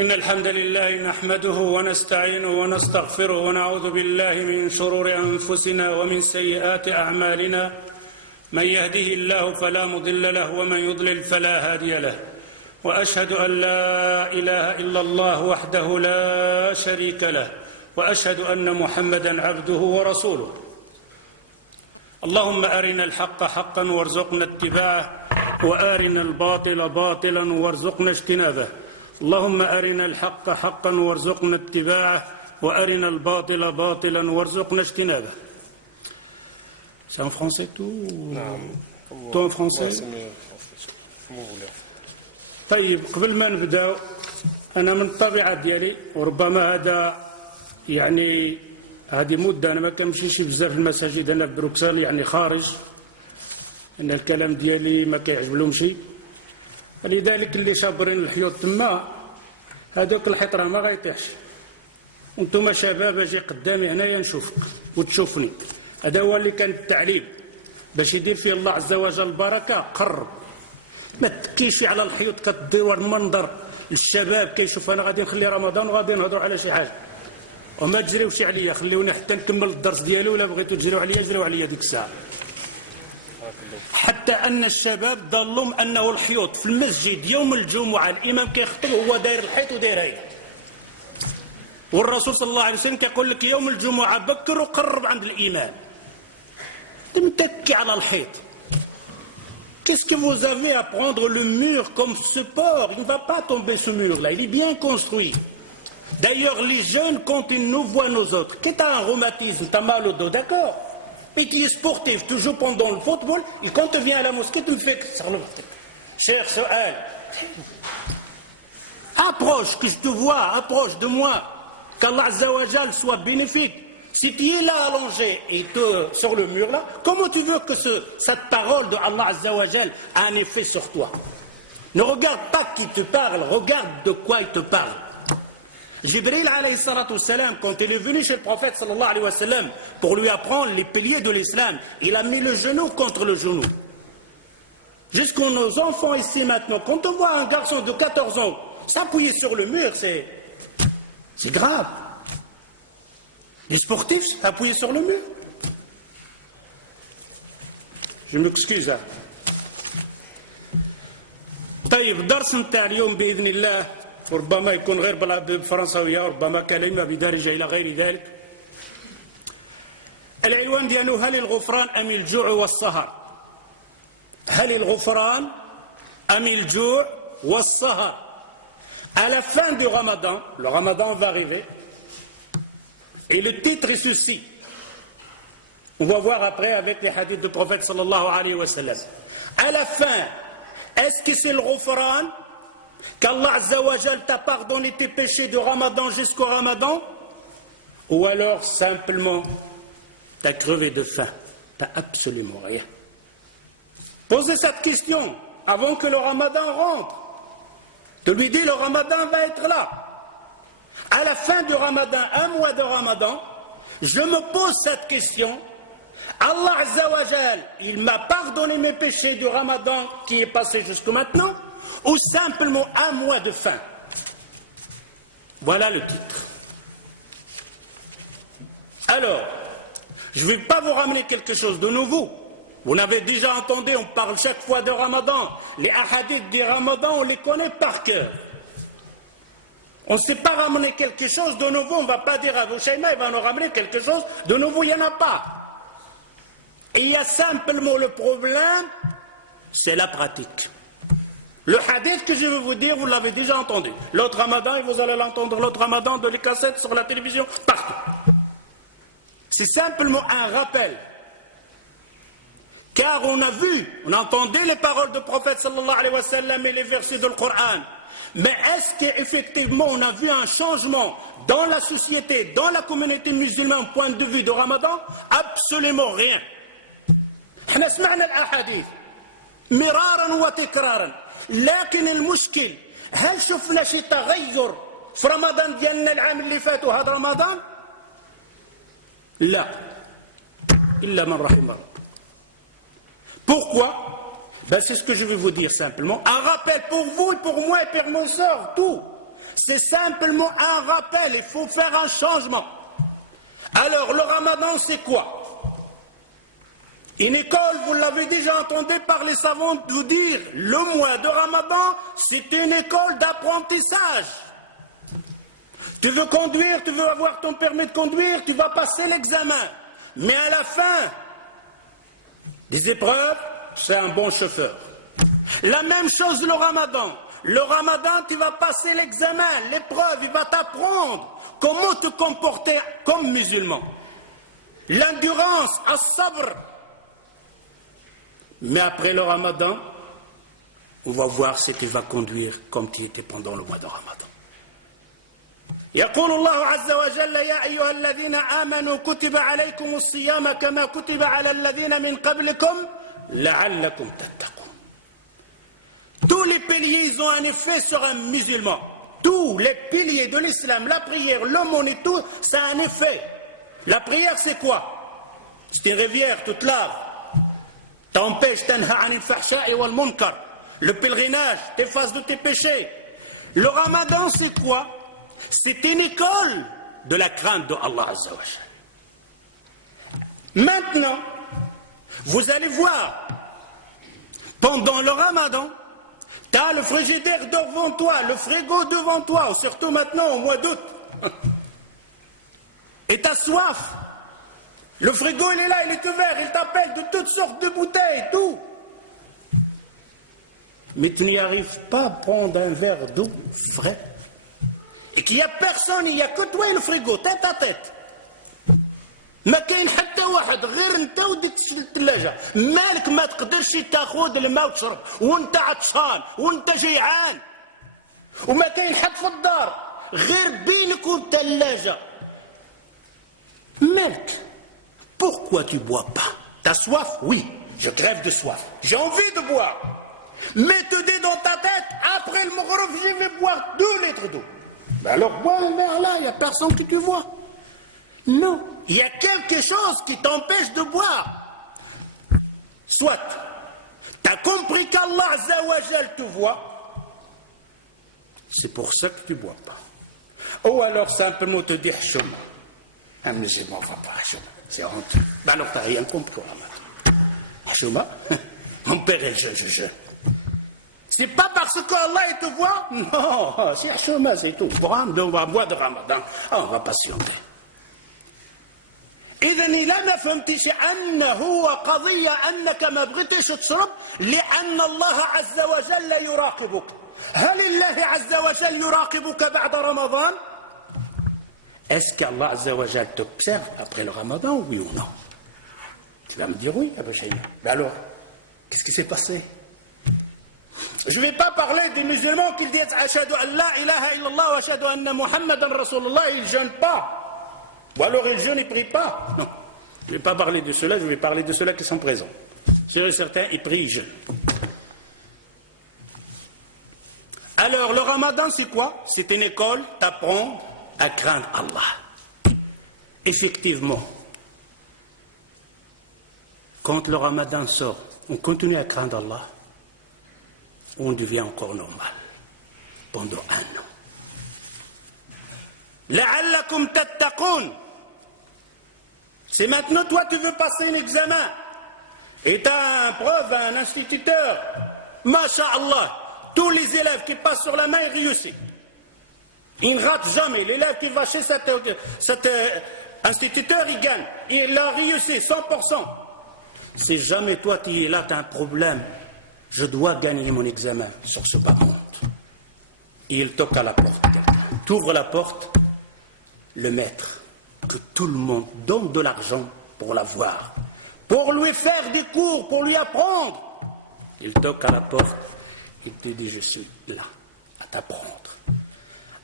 إن الحمد لله نحمده ونستعينه ونستغفره ونعوذ بالله من شرور أنفسنا ومن سيئات أعمالنا من يهده الله فلا مضل له ومن يضلل فلا هادي له وأشهد أن لا إله إلا الله وحده لا شريك له وأشهد أن محمدا عبده ورسوله اللهم أرنا الحق حقا وارزقنا اتباعه وأرنا الباطل باطلا وارزقنا اجتنابه اللهم أرنا الحق حقا وارزقنا اتباعه وأرنا الباطل باطلا وارزقنا اجتنابه. C'est en français tout? Tout en français? طيب قبل ما نبدأ أنا من الطبيعة ديالي وربما هذا يعني هذه مدة أنا ما كنمشيش بزاف المساجد أنا في بروكسل يعني خارج أن الكلام ديالي ما كيعجبلهمش لذلك اللي شابرين الحيوط تما هذوك الحيط راه ما غيطيحش وانتم شباب اجي قدامي هنايا نشوفك وتشوفني هذا هو اللي كان التعليم باش يدير فيه الله عز وجل البركه قرب ما تكيش على الحيوط كدير المنظر الشباب كيشوف انا غادي نخلي رمضان وغادي نهضروا على شي حاجه وما تجريوش عليا خليوني حتى نكمل الدرس ديالي ولا بغيتوا تجريو عليا جريو عليا ديك الساعه حتى أن الشباب ظلهم أنه الحيوط في المسجد يوم الجمعة الإمام كيخطب هو داير الحيط وداير هيدا والرسول صلى الله عليه وسلم كيقول لك يوم الجمعة بكر وقرب عند الإمام متكي على الحيط. Qu'est-ce que vous avez à prendre le mur comme support? Il ne va pas tomber ce mur-là, il est bien construit. D'ailleurs, les jeunes, quand ils nous voient nous autres, qui t'as un rhumatisme, t'as mal au dos, d'accord? Et qui est sportif, toujours pendant le football, et quand tu viens à la mosquée, tu me fais cher Soal. Approche, que je te vois, approche de moi, qu'Allah Azza wa Jal soit bénéfique. Si tu es là allongé et sur le mur là, comment tu veux que cette parole de Allah Azza wa Jal a un effet sur toi? Ne regarde pas qui te parle, regarde de quoi il te parle. Jibril alayhi salatu salam, quand il est venu chez le prophète sallallahu alayhi wa sallam pour lui apprendre les piliers de l'islam, il a mis le genou contre le genou. Jusqu'à nos enfants ici maintenant, quand on voit un garçon de 14 ans s'appuyer sur le mur, c'est grave. Les sportifs s'appuyer sur le mur. Je m'excuse. طيب درس نتاع اليوم بإذن الله وربما يكون غير بالفرنساوية وربما كلمة بدارجة إلى غير ذلك. العنوان ديالو هل الغفران أم الجوع والسهر؟ هل الغفران أم الجوع والسهر؟ À la fin du Ramadan, le Ramadan va arriver, et le titre est ceci. On va voir après avec les hadiths du prophète sallallahu alayhi wa sallam. À la fin, est-ce que c'est le Ghufran? Qu'Allah Azza wa Jal t'a pardonné tes péchés de Ramadan jusqu'au Ramadan? Ou alors simplement t'as crevé de faim, t'as absolument rien. Posez cette question avant que le Ramadan rentre. Tu lui dis le Ramadan va être là. À la fin du Ramadan, un mois de Ramadan, je me pose cette question. Allah Azza wa Jal, il m'a pardonné mes péchés du Ramadan qui est passé jusque maintenant, ou simplement un mois de faim? Voilà le titre. Alors, je ne vais pas vous ramener quelque chose de nouveau. Vous n'avez déjà entendu, on parle chaque fois de Ramadan. Les hadiths du Ramadan, on les connaît par cœur. On ne s'est pas ramener quelque chose de nouveau, on ne va pas dire à Bouchaïma, il va nous ramener quelque chose de nouveau, il n'y en a pas. Et il y a simplement le problème, c'est la pratique. Le hadith que je vais vous dire, vous l'avez déjà entendu. L'autre Ramadan, et vous allez l'entendre l'autre Ramadan de les cassettes sur la télévision, partout. C'est simplement un rappel. Car on a vu, on entendait les paroles du prophète sallallahu alayhi wa sallam et les versets du Coran. Mais est-ce qu'effectivement on a vu un changement dans la société, dans la communauté musulmane, point de vue de Ramadan? Absolument rien. احنا سمعنا الاحاديث مرارا وتكرارا لكن المشكل هل شفنا شي تغير في رمضان ديالنا العام اللي فات وهذا رمضان؟ لا الا من رحم الله. Pourquoi? Ben c'est ce que je vais vous dire simplement. Un rappel pour vous et pour moi et pour mon sœur, tout. c'est simplement un rappel, il faut faire un changement. Alors, le ramadan, c'est quoi? Une école, vous l'avez déjà entendu par les savants vous dire, le mois de ramadan, c'est une école d'apprentissage. Tu veux conduire, tu veux avoir ton permis de conduire, tu vas passer l'examen. Mais à la fin des épreuves, c'est un bon chauffeur. La même chose le ramadan. Le ramadan, tu vas passer l'examen, l'épreuve, il va t'apprendre comment te comporter comme musulman. L'endurance, as-sabr. Mais après le ramadan, on va voir si tu vas conduire comme tu étais pendant le mois de ramadan. يقول الله عز وجل يا أيها الذين آمنوا كتب عليكم الصيام كما كتب على الذين من قبلكم لعلكم تتقون. Tous les piliers ils ont un effet sur un musulman. Tous les piliers de l'islam, la prière, l'aumône et tout, ça a un effet. La prière c'est quoi? C'est une rivière toute lave. T'empêche tanha anil fahsha'i wal munkar. Le pèlerinage t'efface de tes péchés. Le ramadan c'est quoi? C'est une école de la crainte de Allah Azza wa Jalla. Maintenant, vous allez voir, pendant le ramadan, tu as le frigidaire devant toi, le frigo devant toi, surtout maintenant au mois d'août. Et tu as soif. Le frigo, il est là, il est ouvert, il t'appelle de toutes sortes de bouteilles, tout. Mais tu n'y arrives pas à prendre un verre d'eau frais. Et qu'il n'y a personne, il n'y a que toi et le frigo, tête à tête. ما كاين حتى واحد غير انت وديك الثلاجه مالك ما تقدرش تاخذ الماء وتشرب وانت عطشان وانت جيعان وما كاين حد في الدار غير بينك والثلاجه مالك. Pourquoi tu bois pas? T'as soif? Oui, je crève de soif, j'ai envie de boire, mais te dis dans ta tête après le maghrib je vais boire 2 litres d'eau. Ben alors bois un verre là, il n'y a personne que tu vois. Non, il y a quelque chose qui t'empêche de boire. Soit, tu as compris qu'Allah Azza wa Jal te voit, c'est pour ça que tu ne bois pas. Ou alors simplement te dire Chouma. Un musulman ne va pas à Chouma, c'est honteux. Ben alors tu n'as rien compris. Chouma, mon père est jeune. C'est pas parce qu'Allah te voit, non, c'est Chouma, c'est tout. On va boire de ramadan, on va patienter. إذا إذا ما فهمتش أن هو قضية أنك ما بغيتش تشرب لأن الله عز وجل يراقبك. هل الله عز وجل يراقبك بعد رمضان؟ Est-ce qu'Allah عز وجل t'observe après le ramadan, oui ou non? Tu vas me dire oui, Abou Shayba. Mais alors, qu'est-ce qui s'est passé? Je ne vais pas parler des musulmans qui disent Ashhadu an la ilaha illallah wa ashhadu anna Muhammadan Rasulullah, ils ne jeûnent pas. Ou alors ils jeûnent et ne prient pas. Non, je ne vais pas parler de cela, je vais parler de ceux-là qui sont présents. Sur certains, ils prient, ils jeûnent. Alors, le ramadan, c'est quoi? C'est une école, t'apprends à craindre Allah. Effectivement, quand le ramadan sort, on continue à craindre Allah, on devient encore normal pendant un an. لعلكم تتقون. C'est maintenant, toi, tu veux passer un examen. Et tu as un prof, un instituteur. Masha'Allah. Tous les élèves qui passent sur la main, ils réussissent. Ils ne ratent jamais. L'élève qui va chez cet instituteur, il gagne. Il a réussi 100%. Si jamais toi, tu es là, tu as un problème. Je dois gagner mon examen sur ce bas monde. Et il toque à la porte. Tu ouvres la porte. Le maître, que tout le monde donne de l'argent pour l'avoir, pour lui faire des cours, pour lui apprendre. Il toque à la porte, il te dit je suis là, à t'apprendre,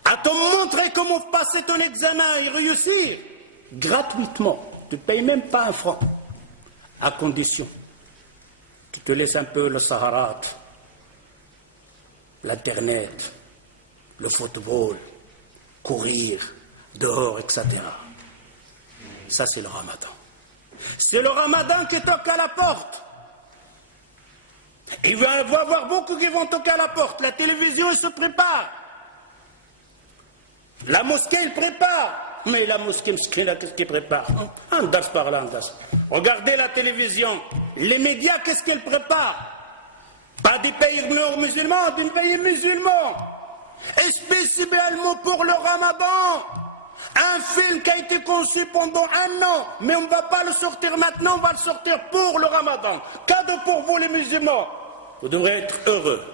à te montrer comment passer ton examen et réussir gratuitement. Tu ne payes même pas un franc, à condition qu'il te laisse un peu le Sahara, l'internet, le football, courir dehors, etc. Ça, c'est le ramadan. C'est le ramadan qui toque à la porte. Il va y avoir beaucoup qui vont toquer à la porte. La télévision, elle se prépare. La mosquée, il prépare. Mais la mosquée, qu'est-ce qu'il prépare? Un dars par là, un dars. Regardez la télévision. Les médias, qu'est-ce qu'ils préparent? Pas des pays musulmans, des pays musulmans. Et spécialement pour le Ramadan. Un film qui a été conçu pendant 1 an, mais on ne va pas le sortir maintenant, on va le sortir pour le Ramadan. Cadeau pour vous les musulmans. Vous devrez être heureux.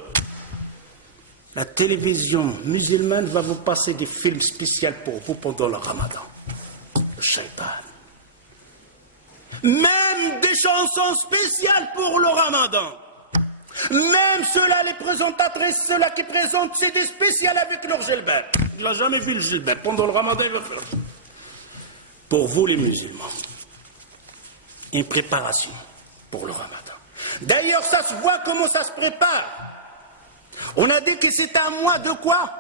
La télévision musulmane va vous passer des films spéciaux pour vous pendant le Ramadan. Le shaitan. Même des chansons spéciales pour le Ramadan. Même ceux-là, les présentatrices, ceux-là qui présentent, c'est des spéciales avec leur gilbab. Il n'a jamais vu le gilbab. Pendant le Ramadan, il va faire. Pour vous les musulmans, une préparation pour le Ramadan. D'ailleurs, ça se voit comment ça se prépare. On a dit que c'est un mois de quoi?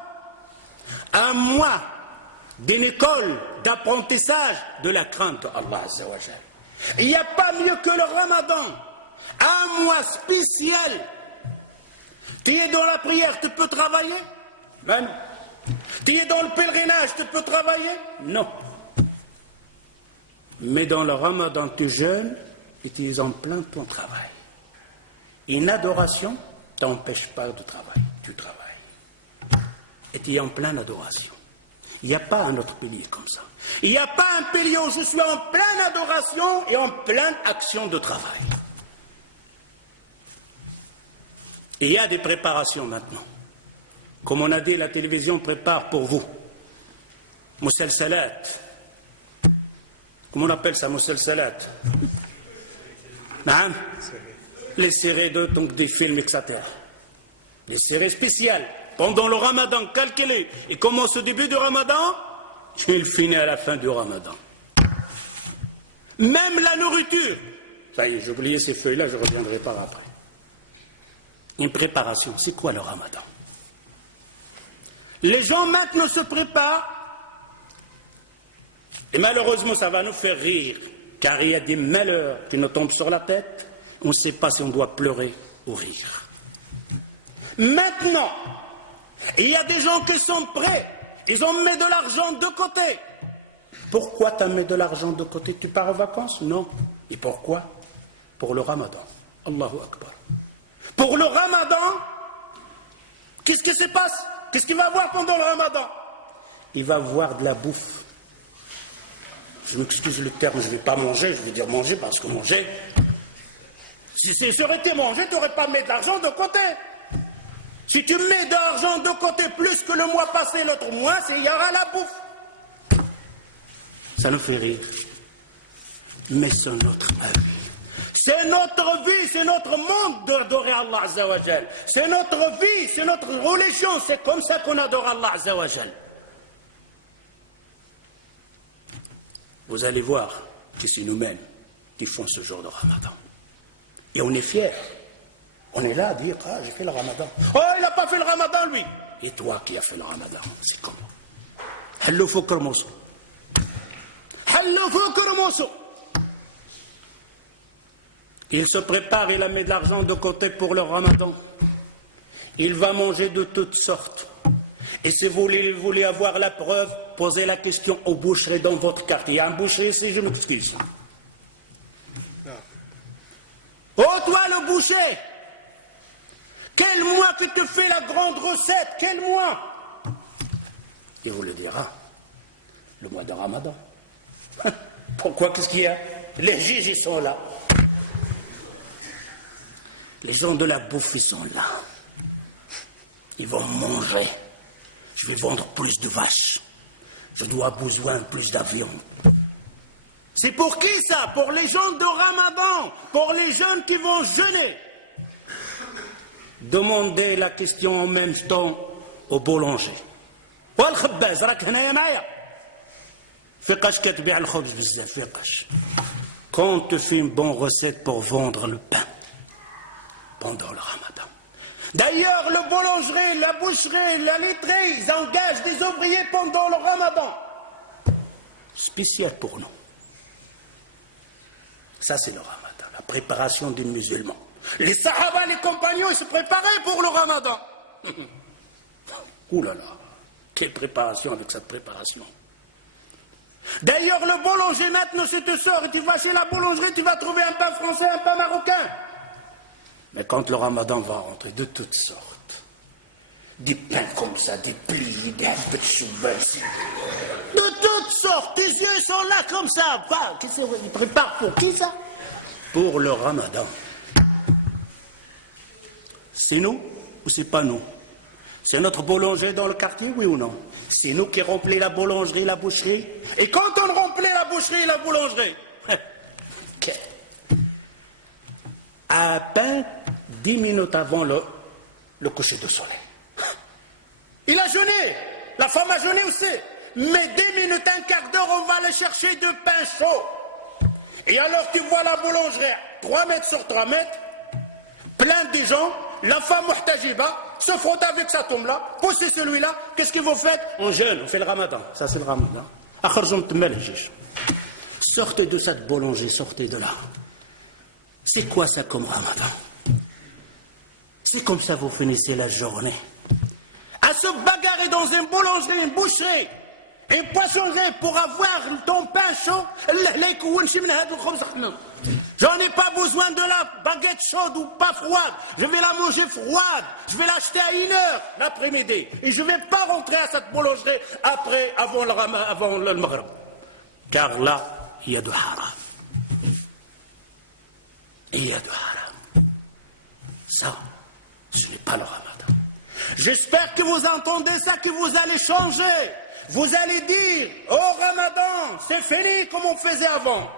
Un mois d'une école d'apprentissage de la crainte d'Allah Azza wa Jal. Il n'y a pas mieux que le Ramadan. Un mois spécial. Tu es dans la prière, tu peux travailler? Ben non. Tu es dans le pèlerinage, tu peux travailler? Non. Mais dans le Ramadan, tu jeûnes et tu es en plein ton travail. Une adoration t'empêche pas de travailler, tu travailles. Et tu es en pleine adoration. Il n'y a pas un autre pilier comme ça. Il n'y a pas un pilier où je suis en pleine adoration et en pleine action de travail. Et il y a des préparations maintenant. Comme on a dit, la télévision prépare pour vous. Mousselsalat. Comment on appelle ça, Mousselsalat? Les séries donc des films, etc. Les séries spéciales. Pendant le Ramadan, calculé. Il commence au début du Ramadan, il finit à la fin du Ramadan. Même la nourriture. Ça y est, j'ai oublié ces feuilles-là, je reviendrai par après. Une préparation, c'est quoi le Ramadan? Les gens maintenant se préparent, et malheureusement ça va nous faire rire, car il y a des malheurs qui nous tombent sur la tête, on ne sait pas si on doit pleurer ou rire. Maintenant, il y a des gens qui sont prêts, ils ont mis de l'argent de côté. Pourquoi tu as mis de l'argent de côté? Tu pars en vacances? Non. Et pourquoi? Pour le Ramadan. Allahu Akbar. Pour le Ramadan, qu'est-ce qui se passe? Qu'est-ce qu'il va voir pendant le Ramadan? Il va voir de la bouffe. Je m'excuse le terme, je ne vais pas manger, je vais dire manger parce que manger, si ça aurait été manger, tu n'aurais pas mis de l'argent de côté. Si tu mets de l'argent de côté plus que le mois passé, l'autre mois, il y aura la bouffe. Ça nous fait rire. Mais c'est notre vie. C'est notre vie, c'est notre monde d'adorer Allah Azza wa Jal. C'est notre vie, c'est notre religion, c'est comme ça qu'on adore Allah Azza wa Jal. Vous allez voir que c'est nous-mêmes qui font ce jour de Ramadan. Et on est fiers. On est là à dire, ah, j'ai fait le Ramadan. Oh, il n'a pas fait le Ramadan, lui. Et toi qui as fait le Ramadan, c'est comment? Hallo fukr moussou. Hallo fukr moussou. Il se prépare, il a mis de l'argent de côté pour le Ramadan. Il va manger de toutes sortes. Et si vous voulez avoir la preuve, posez la question aux boucheries dans votre quartier. Il y a un boucher ici, je m'excuse. Oh, toi le boucher, quel mois que tu fais la grande recette? Quel mois? Il vous le dira. Le mois de Ramadan. Pourquoi? Qu'est-ce qu'il y a? Les juges, ils sont là. Les gens de la bouffe, ils sont là. Ils vont manger. Je vais vendre plus de vaches. Je dois besoin de plus d'avions. C'est pour qui ça? Pour les gens de Ramadan. Pour les jeunes qui vont jeûner. Demandez la question en même temps au boulanger. والخباز راك هنايا معايا فقاش كتبيع الخبز بزاف فقاش. Quand tu fais une bonne recette pour vendre le pain pendant le Ramadan. D'ailleurs, le boulangerie, la boucherie, la laiterie, ils engagent des ouvriers pendant le Ramadan. Spécial pour nous. Ça, c'est le Ramadan, la préparation des musulmans. Les Sahaba, les compagnons, ils se préparaient pour le Ramadan. Ouh là là. Quelle préparation avec cette préparation. D'ailleurs, le boulanger maintenant, si tu sors et tu vas chez la boulangerie, tu vas trouver un pain français, un pain marocain. Mais quand le ramadan va rentrer, de toutes sortes, des pains comme ça, des plis, des habits de cheval, de toutes sortes, tes yeux sont là comme ça. Qu'est-ce qu'ils préparent pour qui ça? Pour le ramadan. C'est nous ou c'est pas nous? C'est notre boulanger dans le quartier, oui ou non? C'est nous qui remplit la boulangerie, la boucherie. Et quand on remplit la boucherie et la boulangerie, à peine 10 minutes avant le coucher du soleil. Il a jeûné, la femme a jeûné aussi. Mais 10 minutes, un quart d'heure, on va aller chercher du pain chaud. Et alors tu vois la boulangerie, 3 mètres sur 3 mètres, plein de gens, la femme muhtajiba, se frotte avec sa tombe là, poussez celui-là, qu'est-ce que vous faites? On jeûne, on fait le ramadan. Ça c'est le ramadan. Sortez de cette boulangerie, sortez de là. C'est quoi ça comme ramadan? C'est comme ça vous finissez la journée. À se bagarrer dans une boulangerie, une boucherie, une poissonnerie pour avoir ton pain chaud. J'en ai pas besoin de la baguette chaude ou pas froide. Je vais la manger froide. Je vais l'acheter à 1h l'après-midi. Et je ne vais pas rentrer à cette boulangerie avant le maghrib. Car là, il y a du haram. Il y a du haram. Ça, ce n'est pas le ramadan. J'espère que vous entendez ça, que vous allez changer. Vous allez dire, oh Ramadan, c'est fini comme on faisait avant.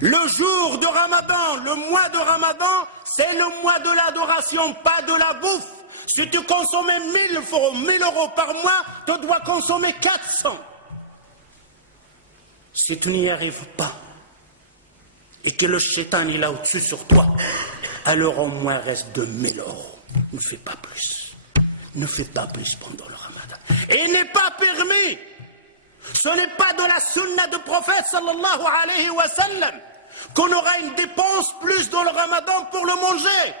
Le jour de Ramadan, le mois de Ramadan, c'est le mois de l'adoration, pas de la bouffe. Si tu consommais 1000 euros par mois, tu dois consommer 400. Si tu n'y arrives pas, et que le shaitan est là au-dessus sur toi, alors au moins reste 2000 euros. Ne fais pas plus. Ne fais pas plus pendant le Ramadan. Et il n'est pas permis. Ce n'est pas de la sunna du prophète sallallahu alayhi wa sallam qu'on aura une dépense plus dans le Ramadan pour le manger.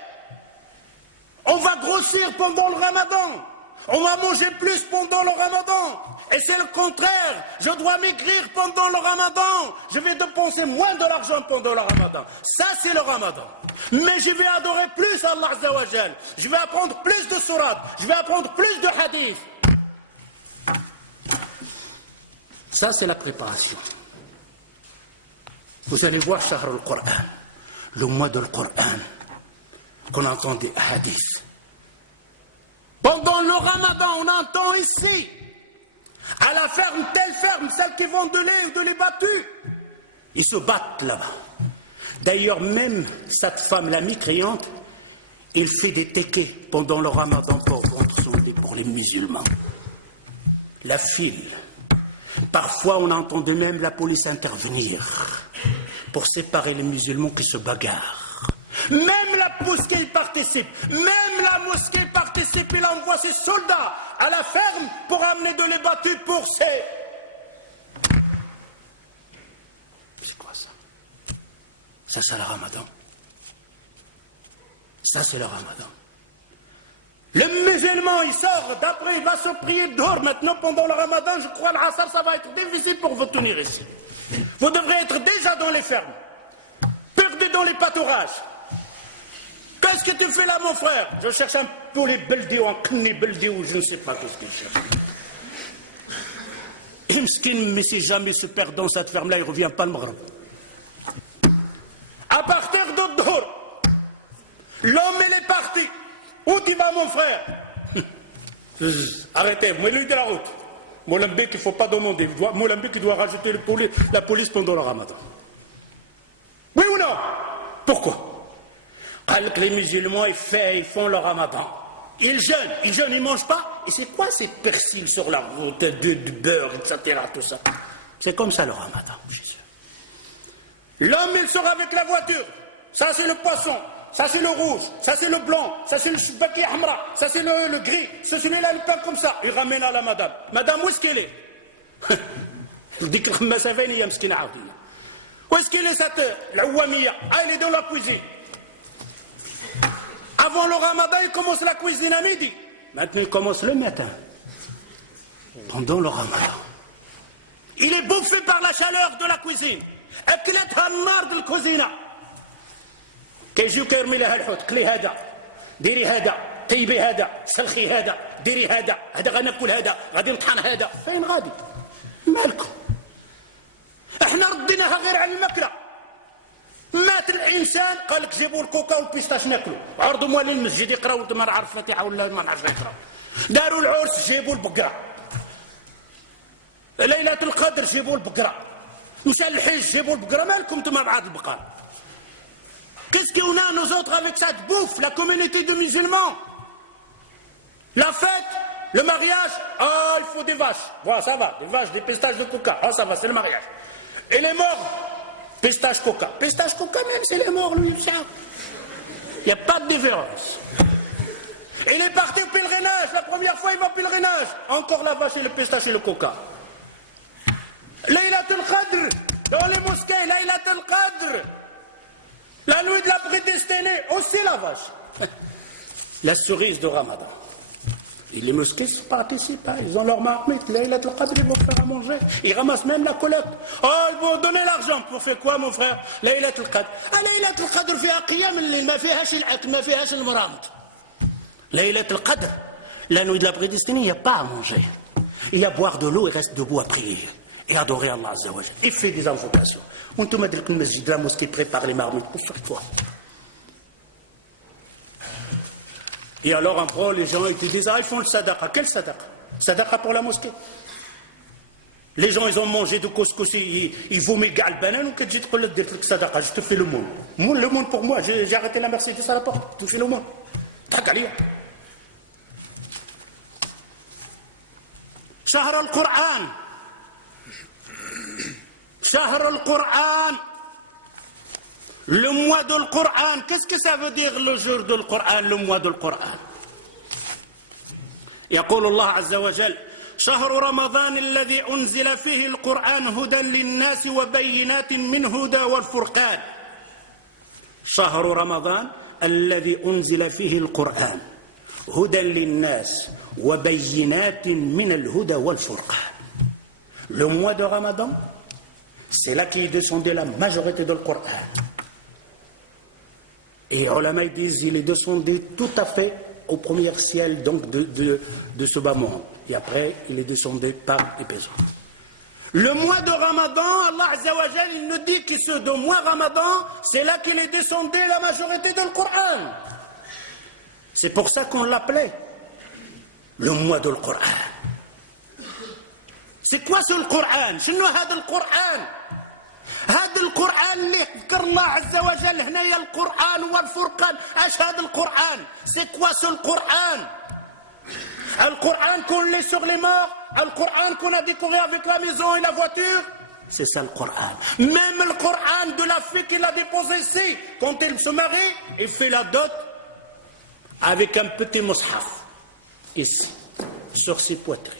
On va grossir pendant le Ramadan. On va manger plus pendant le Ramadan. Et c'est le contraire. Je dois maigrir pendant le Ramadan. Je vais dépenser moins de l'argent pendant le Ramadan. Ça, c'est le Ramadan. Mais je vais adorer plus Allah Azza wa Jal. Je vais apprendre plus de sourates. Je vais apprendre plus de hadiths. Ça, c'est la préparation. Vous allez voir Shahr al-Qur'an, le mois de Qur'an, qu'on entend des hadiths. Pendant le Ramadan, on entend ici, à la ferme, telle ferme, celle qui vend de lait ou de lait battu, ils se battent là-bas. D'ailleurs, même cette femme, la mécréante, il fait des tékés pendant le Ramadan pour vendre son lait pour les musulmans. La file. Parfois, on entendait même la police intervenir pour séparer les musulmans qui se bagarrent. Même la mosquée participe. Même la mosquée participe. Il envoie ses soldats à la ferme pour amener de lait battu pour ses... C'est quoi ça? Ça, c'est le Ramadan. Ça, c'est le Ramadan. Le musulman, il sort, d'après, il va se prier dehors. Maintenant, pendant le Ramadan, je crois, l'Asr, ça va être difficile pour vous tenir ici. Vous devrez être déjà dans les fermes, perdu dans les pâturages. Qu'est-ce que tu fais là, mon frère? Je cherche un poulet beldi ou un kni beldi ou je ne sais pas qu'est-ce qu'il cherche. Imskin, mais si jamais il se perd dans cette ferme-là, il ne revient pas le maghrib. À partir de dehors, l'homme, il est parti. Où tu vas, mon frère? Arrêtez, mets-lui de la route. Moulambé qu'il ne faut pas demander. Moulambé qui doit rajouter la police pendant le Ramadan. Oui ou non? Pourquoi? Alors que les musulmans, ils font le Ramadan. Ils jeûnent, ils ne mangent pas. Et c'est quoi ces persils sur la route, du beurre, etc. Tout ça? C'est comme ça le Ramadan, Jésus. L'homme, il sort avec la voiture. Ça, c'est le poisson. Ça c'est le rouge, ça c'est le blanc, ça c'est le choubaki hamra, ça c'est le gris, celui-là le pain comme ça. Il ramène à la madame. Madame, où est-ce qu'elle est? Il dit que où est-ce qu'elle est cette l'ouamia? Ah, elle est dans la cuisine. Avant le Ramadan, il commence la cuisine à midi. Maintenant, il commence le matin. pendant le ramadan. Il est bouffé par la chaleur de la cuisine. أكلتها النار ديال الكوزينة. كيجيو كيرمي لها الحوت، كلي هذا، ديري هذا، طيبي هذا، سلخي هذا، ديري هذا، هذا غناكل هذا، غادي نطحن هذا، فين غادي؟ مالكم؟ احنا رديناها غير على الماكلة. مات الإنسان قال لك جيبوا الكوكا والبيستاش ناكلوا، عرضوا موالين المسجد يقراوا ما نعرف الفاتحة ولا ما نعرفش يقراوا. داروا العرس جيبوا البقرة. ليلة القدر جيبوا البقرة. مشى الحج جيبوا البقرة، مالكم انتم مع البقر؟ Qu'est-ce qu'on a nous autres avec cette bouffe, la communauté de musulmans? La fête, le mariage, ah il faut des vaches, voilà ça va, des vaches, des pistaches de coca, ah ça va, c'est le mariage. Et les morts, pistache coca, même c'est les morts, lui, ça. Il n'y a pas de différence. Il est parti au pèlerinage, la première fois il va au pèlerinage, encore la vache et le pistache et le coca. Laylat al-Qadr, dans les mosquées, Laylat al-Qadr. La nuit de la prédestinée, aussi la vache. La cerise de Ramadan. Et les mosquées ne participent pas, ils ont leur marmite. Laylat al-Qadr, ils vont faire à manger. Ils ramassent même la collecte. Oh, ils vont donner l'argent. Pour faire quoi, mon frère? Laylat al-Qadr. Laylat al-Qadr, فيها قيام الليل, ما فيهاش الأكل, ما فيهاش المرامط. Laylat al-Qadr, la nuit de la prédestinée, il n'y a pas à manger. Il y a à boire de l'eau et reste debout à prier. Et adorer Allah Azza wa Jalla. Et fait des invocations. On te met le masjid, la mosquée prépare les marmites. Pour faire quoi? Et alors, après, les gens ils te disent, ah, ils font le sadaqa. Quel sadaqa? Sadaqa pour la mosquée. Les gens, ils ont mangé du couscous, ils vomissent le banane, ou que tu te dis, le sadaqa, je te fais le monde. Le monde pour moi, j'ai arrêté la Mercedes à la porte. Tu fais le monde. T'as qu'à lire. Shahr al-Qur'an. Shahr al-Qur'an, le mois de l'Qur'an. Qu'est-ce que ça veut dire le jour de l'Qur'an, le mois de l'Qur'an? يقول الله عز وجل شهر رمضان الذي أنزل فيه القرآن هدى للناس وبينات من هدى والفرقان. شهر رمضان الذي أنزل فيه القرآن هدى للناس وبينات من الهدى والفرقان. Le mois de Ramadan, c'est là qu'est descendu la majorité de l'Qur'an. Et les ulama disent qu'il est descendu tout à fait au premier ciel donc de ce bas monde. Et après, il est descendu par épaisseur. Le mois de Ramadan, Allah Azza wa Jal, il nous dit que ce mois Ramadan, c'est là qu'il est descendu la majorité de l'Qur'an. C'est pour ça qu'on l'appelait le mois de l'Qur'an. C'est quoi ce Coran? شنو هذا القرآن؟ هذا القرآن اللي ذكر الله عز وجل هنايا القرآن والفرقان. اش هذا القرآن؟ C'est quoi ce Coran? القرآن qu'on lit sur les morts, القرآن qu'on a découvert avec la maison et la voiture. C'est ça le Coran. Même le Coran de la fille qu'il a déposé ici, quand elle se marie, il fait la dot avec un petit mushaf ici, sur ses poitrines.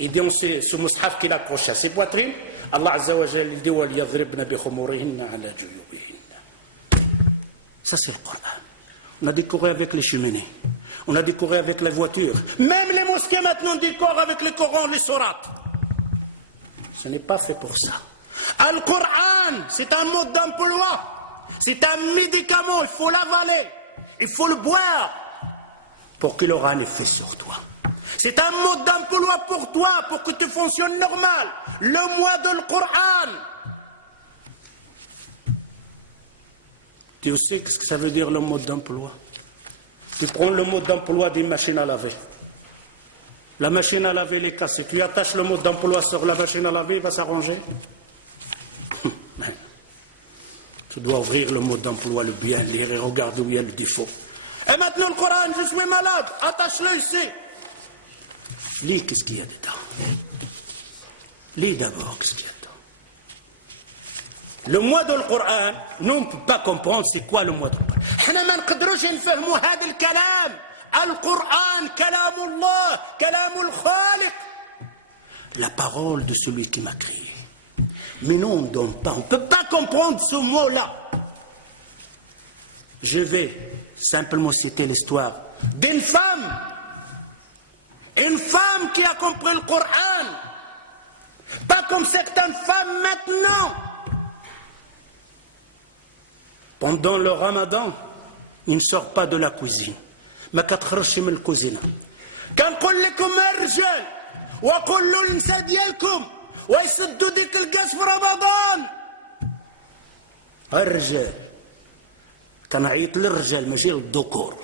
Et dans ce mushaf qu'il accroche à ses poitrines, Allah Azza wa Jalla dit وَلْيَضْرِبْنَ بِخُمُورِهِنَّ عَلَى جُيُوبِهِنَّ. Ça c'est le Coran. On a décoré avec les cheminées, on a décoré avec les voitures. Même les mosquées maintenant décorent avec les Corans, les sourates. Ce n'est pas fait pour ça. Le Coran, c'est un mode d'emploi, c'est un médicament, il faut l'avaler, il faut le boire pour qu'il aura un effet sur toi. C'est un mode d'emploi pour toi, pour que tu fonctionnes normal. Le mois de l'Qur'an. Tu sais ce que ça veut dire le mode d'emploi? Tu prends le mode d'emploi d'une machine à laver. La machine à laver est cassée. Tu attaches le mode d'emploi sur la machine à laver, il va s'arranger. Tu dois ouvrir le mode d'emploi, le bien lire et regarder où il y a le défaut. Et maintenant le Coran, je suis malade, attache-le ici. Lis qu'est-ce qu'il y a dedans. Lis d'abord qu'est-ce qu'il y a dedans. Le mois de l'Qur'an, nous on ne peut pas comprendre c'est quoi le mois de l'Qur'an. احنا ما نقدروش نفهموا هذا الكلام. القرآن كلام الله, كلام الخالق. La parole de celui qui m'a créé. Mais non, on ne donne pas, on ne peut pas comprendre ce mot-là. Je vais simplement citer l'histoire d'une femme. Une femme qui a compris le Coran. Pas comme certaines femmes maintenant. Pendant le Ramadan, il ne sort pas de la cuisine. ما كتخرجش من الكوزينة. كنقول لكم الرجال وقولوا للنساء ديالكم ويسدوا ديك الكاس في رمضان. الرجال كنعيط للرجال ماشي للذكور.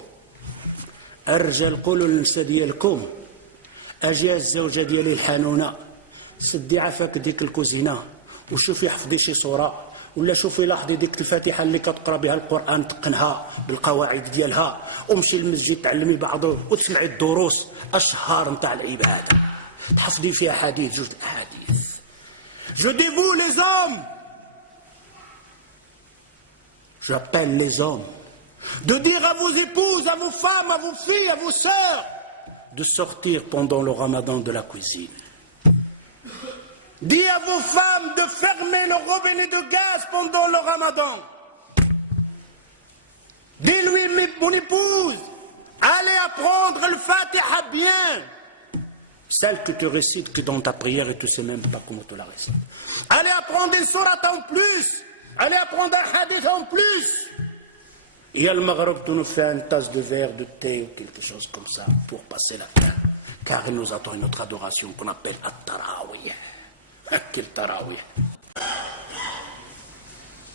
الرجال قولوا للنساء ديالكم اجي الزوجه ديالي الحنونه سدي عافاك ديك الكوزينه وشوفي حفظي شي صوره ولا شوفي لاحظي ديك الفاتحه اللي كتقرا بها القران تقنها بالقواعد ديالها ومشي للمسجد تعلمي بعضه وتسمعي الدروس اشهار نتاع العباده تحفظي فيها حديث جوج احاديث. Je dis vous les hommes, j'appelle les hommes de dire à vos épouses, à vos femmes, à vos filles, à vos sœurs de sortir pendant le Ramadan de la cuisine. Dis à vos femmes de fermer le robinet de gaz pendant le Ramadan. Dis-lui, mon épouse, allez apprendre le Fatiha bien. Celle que tu récites que dans ta prière et tu ne sais même pas comment tu la récites. Allez apprendre une sourate en plus. Allez apprendre un hadith en plus. Et à le Maghreb, tu nous fais une tasse de verre, de thé ou quelque chose comme ça pour passer la terre. Car il nous attend une autre adoration qu'on appelle At-Tarawih. Quel Tarawih.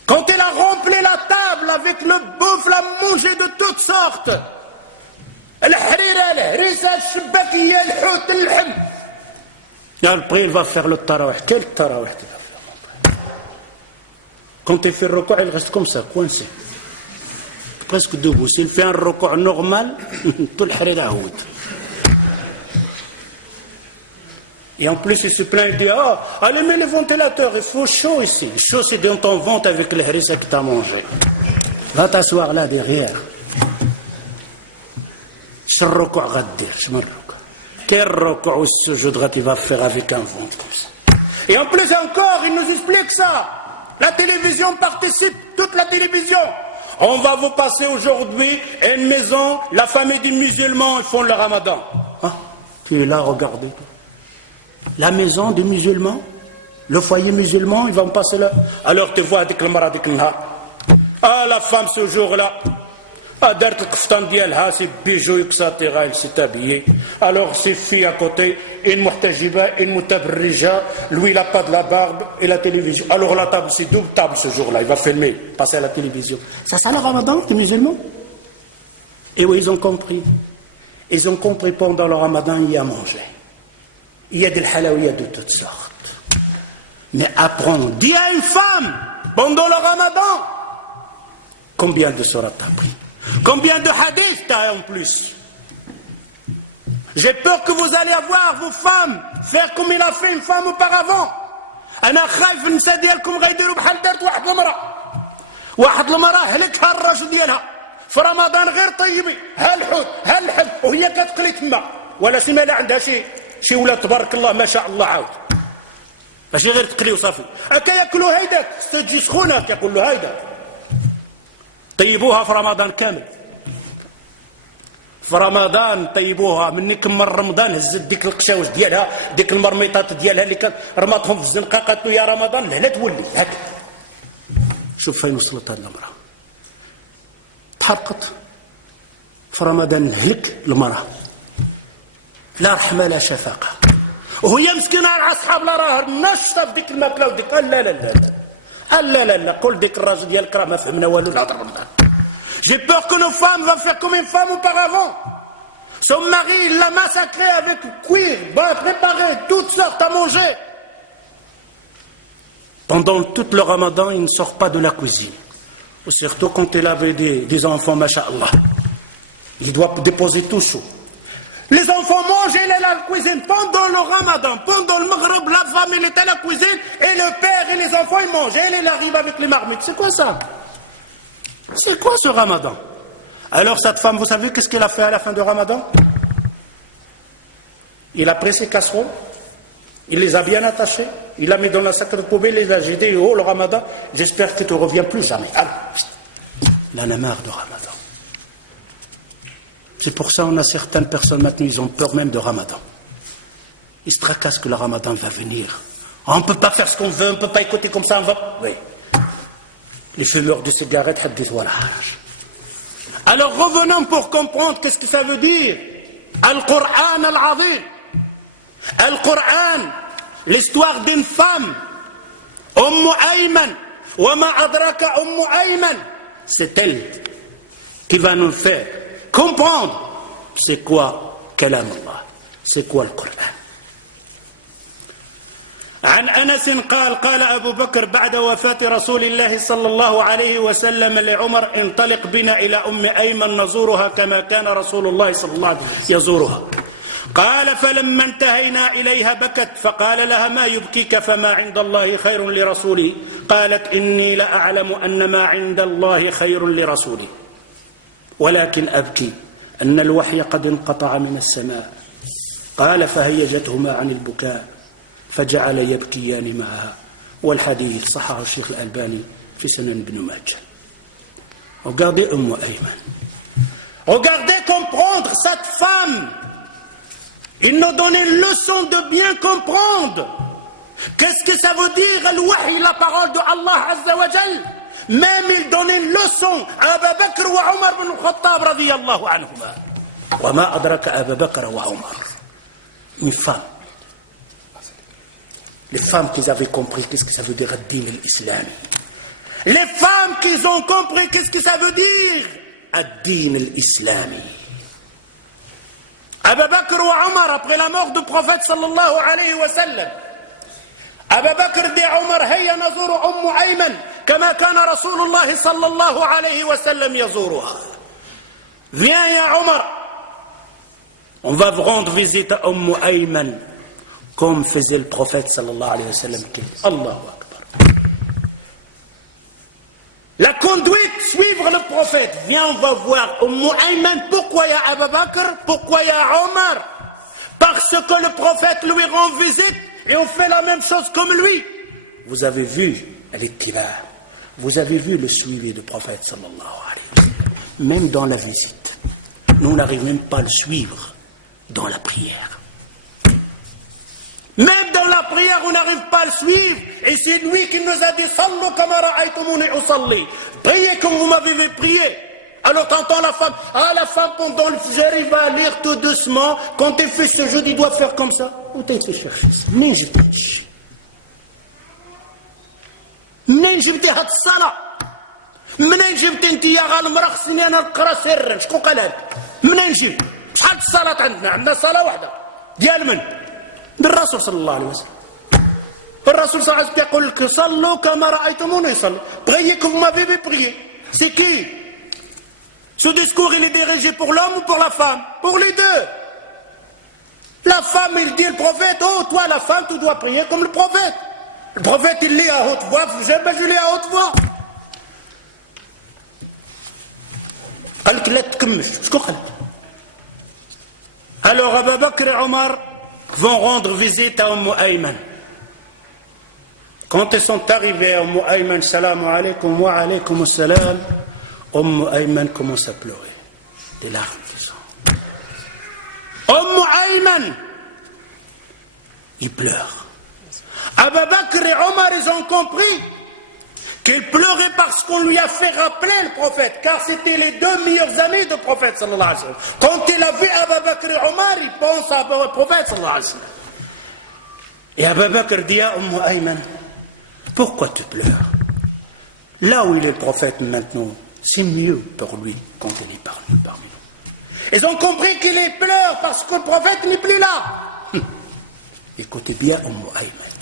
Quand il a rempli la table avec le bouffe, la manger de toutes sortes. Et après il va faire le Tarawih. Quel Tarawih tu vas faire, mon frère? Quand il fait le recours, il reste comme ça, coincé. Presque debout. S'il fait un recours normal, tout le harira houd. Et en plus, il se plaint, il dit, oh, allez, mets le ventilateur, il faut chaud ici. Chaud, c'est dans ton ventre avec le harissa que tu as mangé. Va t'asseoir là derrière. Quel recours ou sujoud tu vas faire avec un ventre comme ça? Et en plus encore, il nous explique ça. La télévision participe, toute la télévision. On va vous passer aujourd'hui une maison, la famille des musulmans, ils font le ramadan. Ah, tu es là, regardez. La maison des musulmans, le foyer musulman, ils vont passer là. Alors tu vois avec le mara, avec le nahar. Ah, la femme ce jour-là. Ah, derrière le kaftan dialha, c'est bijoux, etc. Elle s'est habillée. Alors ses filles à côté, une muhtajiba, une mutabrija, lui il n'a pas de la barbe et la télévision. Alors la table, c'est double table ce jour-là, il va filmer, passer à la télévision. Ça le ramadan, les musulmans? Et oui, ils ont compris. Ils ont compris pendant le ramadan, il y a à manger. Il y a des halawiyas de toutes sortes. Mais apprendre, dis à une femme, pendant le ramadan, combien de sourates t'as pris? Combien de hadiths t'as en plus? J'ai peur que vous allez avoir vos femmes faire comme il a fait une femme auparavant. أنا خايف النساء ديالكم غيديروا بحال دارت واحد المرأة. واحد المرأة هلكها الراجل ديالها في رمضان غير طيبي ها الحوت ها اللحم وهي كتقلي تما ولا سيما لا عندها شي ولاد تبارك الله ما شاء الله عاود. ماشي غير تقلي وصافي. هكا ياكلوا هيداك تجي سخونة كيقول له هيداك. طيبوها في رمضان كامل. في رمضان طيبوها مني كمل رمضان هزت ديك القشاوش ديالها ديك المرميطات ديالها اللي كان رماتهم في الزنقه قالت له يا رمضان لا تولي هكا. شوف فين وصلت هذه المراه. تحرقت في رمضان هلك المراه. لا رحمه لا شفقه. وهي مسكينه على اصحاب لا راه نشطه في ديك الماكله وديك لا لا لا لا لا لا لا قول ديك الراجل ديالك راه ما فهمنا والو لهذا رمضان. J'ai peur que nos femmes vont faire comme une femme auparavant. Son mari, il l'a massacré avec cuir, préparé, toutes sortes à manger. Pendant tout le ramadan, il ne sort pas de la cuisine. Surtout quand il avait des enfants, masha'Allah. Il doit déposer tout chaud. Les enfants mangent, il est à la cuisine. Pendant le ramadan, pendant le maghreb, la femme, elle est à la cuisine. Et le père et les enfants, ils mangent. Et il arrive avec les marmites. C'est quoi ça? C'est quoi ce ramadan? Alors cette femme, vous savez qu'est-ce qu'elle a fait à la fin du ramadan? Il a pris ses casseroles, il les a bien attachées, il l'a mis dans la sac de poubelle, il a dit, oh le ramadan, j'espère que tu ne reviens plus jamais. Alors, il en a marre du ramadan. C'est pour ça qu'on a certaines personnes maintenant, ils ont peur même de Ramadan. Ils se tracassent que le Ramadan va venir. On ne peut pas faire ce qu'on veut, on ne peut pas écouter comme ça, on va... Oui. Les fumeurs de cigarettes, hadith wala haraj. Alors revenons pour comprendre qu'est-ce que ça veut dire. Al-Qur'an al-Azim. Al-Qur'an, l'histoire d'une femme, Ayman. Wa ma adraka Ayman. C'est elle qui va nous faire comprendre c'est quoi Kalam Allah, c'est quoi le Coran. عن أنس قال قال أبو بكر بعد وفاة رسول الله صلى الله عليه وسلم لعمر انطلق بنا إلى أيمن نزورها كما كان رسول الله صلى الله عليه وسلم يزورها. قال فلما انتهينا إليها بكت فقال لها ما يبكيك فما عند الله خير لرسوله. قالت إني لأعلم أن ما عند الله خير لرسوله ولكن أبكي أن الوحي قد انقطع من السماء. قال فهيجتهما عن البكاء فجعل يبكيان معها. والحديث صححه الشيخ الألباني في سنن ابن ماجه. Regardez Ayman. Regardez comprendre cette femme. Il nous donne une leçon de bien comprendre. Qu'est-ce que ça veut dire le wahi, la parole de Allah Azza wa Jal. Même il donne une leçon à Abu Bakr wa Omar bin Khattab radiyallahu anhuma. Wa ma adraka Abu Bakr wa Omar. Une femme. Les femmes qui avaient compris qu'est-ce que ça veut dire ad-din al-islam. Les femmes qui ont compris qu'est-ce que ça veut dire ad-din al-islami. Abu Bakr wa Omar, après la mort du prophète sallallahu alayhi wa sallam, Abu Bakr dit à Omar, Hayya nazuru Ayman, kama kana Rasulullah sallallahu alayhi wa sallam yazuruha. Viens ya Omar, on va vous rendre visite à Ayman, comme faisait le prophète sallallahu alayhi wa sallam. Allahu Akbar. La conduite, suivre le prophète. Viens, on va voir Ayman. Pourquoi il y a Abu Bakr? Pourquoi il y a Omar? Parce que le prophète lui rend visite et on fait la même chose comme lui. Vous avez vu l'ittiba, vous avez vu le suivi du prophète sallallahu alayhi wa sallam. Même dans la visite, nous n'arrivons même pas à le suivre dans la prière. Même dans la prière, on n'arrive pas à le suivre. Et c'est lui qui nous a dit « Sallu kama ra'aytumuni usalli » priez comme vous m'avez vu prier. Alors t'entends la femme, la femme pendant le j'arrive à lire tout doucement. Quand tu fais ce jeu, il doit faire comme ça. Où t'es fait chercher ça? منين جبتي هاد الصلاة؟ منين جبتي انت يا غالم رخصني انا نقرا سرا؟ شكون قال لك؟ منين جبت؟ شحال الصلاة عندنا صلاة واحدة ديال من؟ الرسول صلى الله عليه وسلم. الرسول صلى الله عليه وسلم يقول لك صلوا كما رأيتموني يصلوا. Priez comme vous m'avez vu prier. C'est qui? Ce discours il est dirigé pour l'homme ou pour la femme? Pour les deux. La femme il dit au prophète, oh toi la femme tu dois prier comme le prophète. Le prophète il lit à haute voix, je lis à haute voix. قال لك لا تكمش. شكون قال لك؟ Alors Abu Bakr et Omar vont rendre visite à Ayman. Quand ils sont arrivés à Ayman, salam alaykum wa alaykum salam, Ayman commence à pleurer. Des larmes de sang. Ayman, il pleure. Abu Bakr et Omar, ils ont compris qu'il pleurait parce qu'on lui a fait rappeler le prophète, car c'était les deux meilleurs amis du prophète sallallahu alayhi wa sallam. Quand il a vu Abu Bakr et Omar, il pense au prophète sallallahu alayhi wa sallam. Et Abu Bakr dit à Ayman, pourquoi tu pleures? Là où il est le prophète maintenant, c'est mieux pour lui quand il est parmi nous. Ils ont compris qu'il pleure parce que le prophète n'est plus là. Écoutez bien Ayman.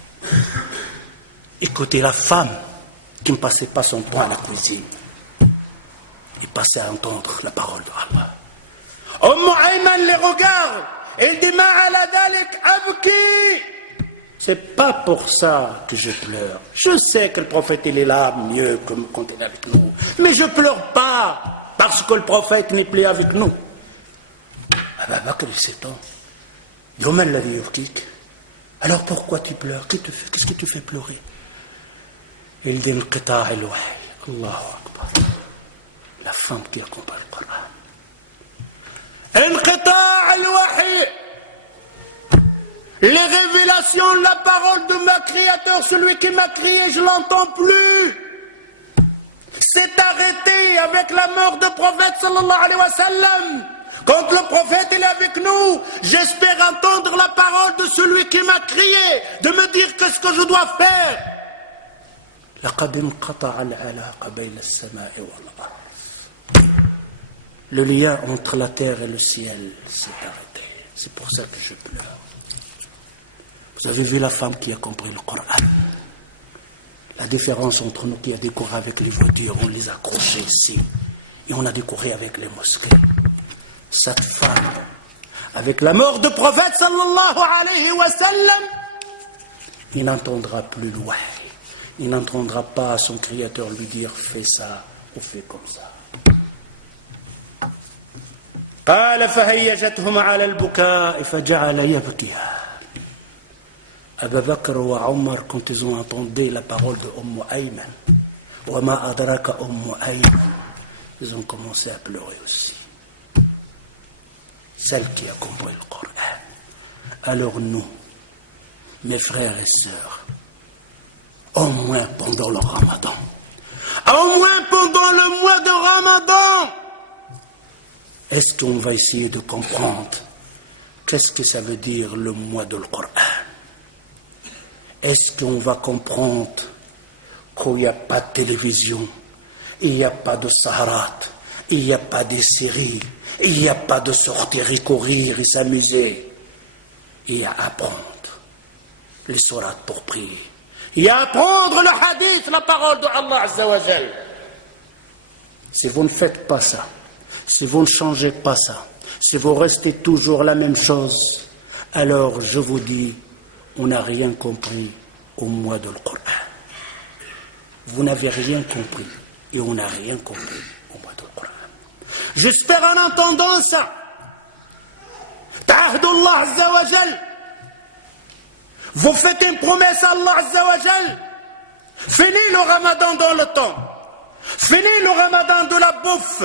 Écoutez la femme qui ne passait pas son temps à la cuisine. Il passait à entendre la parole d'Allah. Ayman les regarde et il dit Ma ala dalik abki. C'est pas pour ça que je pleure. Je sais que le prophète il est là mieux que quand il est avec nous. Mais je pleure pas parce que le prophète n'est plus avec nous. Abu Bakr il s'étend. Yoman la yufkik. Alors pourquoi tu pleures? Qu'est-ce que tu fais pleurer? Il dit Inqita' al-wahy. Allahu Akbar. La femme qui a compris le Coran. انقطاع الوحي. Les révélations, la parole de ma créateur, celui qui m'a créé, je l'entends plus. C'est arrêté avec la mort du prophète sallallahu alayhi wa sallam. Quand le prophète est avec nous, j'espère entendre la parole de celui qui m'a créé, de me dire qu'est-ce que je dois faire. لقد انقطع العلاقة بين السماء والأرض. Le lien entre la terre et le ciel s'est arrêté. C'est pour ça que je pleure. Vous avez vu la femme qui a compris le Coran. La différence entre nous qui a découvert avec les voitures, on les accrochait ici, et on a découvert avec les mosquées. Cette femme, avec la mort du prophète sallallahu alayhi wa sallam, il n'entendra plus le wahy. Il n'entendra pas son créateur lui dire fais ça ou fais comme ça. قال فهيجتهما على البكاء فجعل يبكيها. Abu Bakr ou Omar, quand ils ont entendu la parole de Ayman, وما أدراك Ayman, ils ont commencé à pleurer aussi. Celle qui a compris le Coran. Alors nous, mes frères et sœurs, au moins pendant le Ramadan, au moins pendant le mois de Ramadan, est-ce qu'on va essayer de comprendre qu'est-ce que ça veut dire le mois de le Coran? Est-ce qu'on va comprendre qu'il n'y a pas de télévision, il n'y a pas de saharat, il n'y a pas de séries, il n'y a pas de sortir et courir et s'amuser. Il y a à apprendre les sourates pour prier. Il y a à apprendre le hadith, la parole de Allah Azza wa Jal. Si vous ne faites pas ça, si vous ne changez pas ça, si vous restez toujours la même chose, alors je vous dis, on n'a rien compris au mois de le Coran. Vous n'avez rien compris et on n'a rien compris au mois de le Coran. J'espère en entendant ça, Ta'ahdullah Azza wa Jal, vous faites une promesse à Allah Azza wa Jal, finis le Ramadan dans le temps, finis le Ramadan de la bouffe,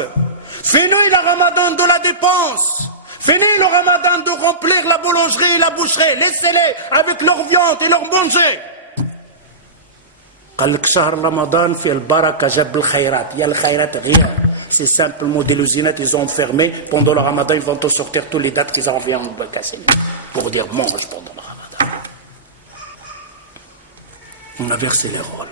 finis le Ramadan de la dépense, finis le Ramadan de remplir la boulangerie et la boucherie, laissez-les avec leur viande et leur manger. قال لك شهر رمضان في البركة جاب الخيرات. Il y a le khayrat, rien. C'est simplement des usinettes, ils ont fermé. Pendant le Ramadan, ils vont te sortir toutes les dates qu'ils ont envoyées en casser. Pour dire mange pendant le Ramadan. On a versé les rôles.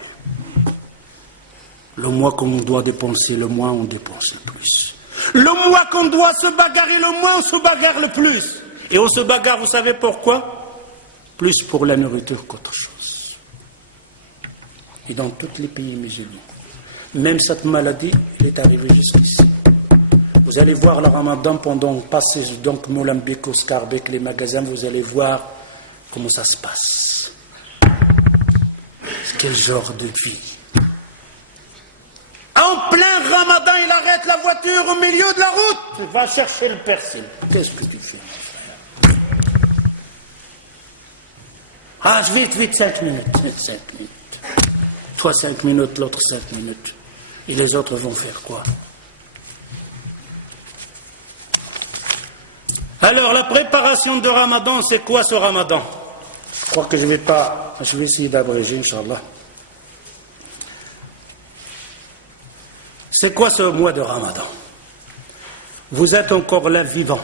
Le mois qu'on doit dépenser, le mois on dépense le plus. Le mois qu'on doit se bagarrer, le mois on se bagarre le plus. Et on se bagarre, vous savez pourquoi? Plus pour la nourriture qu'autre chose. Et dans tous les pays musulmans. Même cette maladie, elle est arrivée jusqu'ici. Vous allez voir le Ramadan pendant passer donc Moulambik, Oskarbek, les magasins, vous allez voir comment ça se passe. Quel genre de vie. En plein Ramadan, il arrête la voiture au milieu de la route. Il va chercher le persil. Qu'est-ce que tu fais, mon frère? Ah, vite, 5 minutes. 5 minutes. Toi 5 minutes, l'autre 5 minutes. Et les autres vont faire quoi? Alors, la préparation de Ramadan, c'est quoi ce Ramadan? Je crois que je vais essayer d'abréger, Inch'Allah. C'est quoi ce mois de Ramadan? Vous êtes encore là vivant.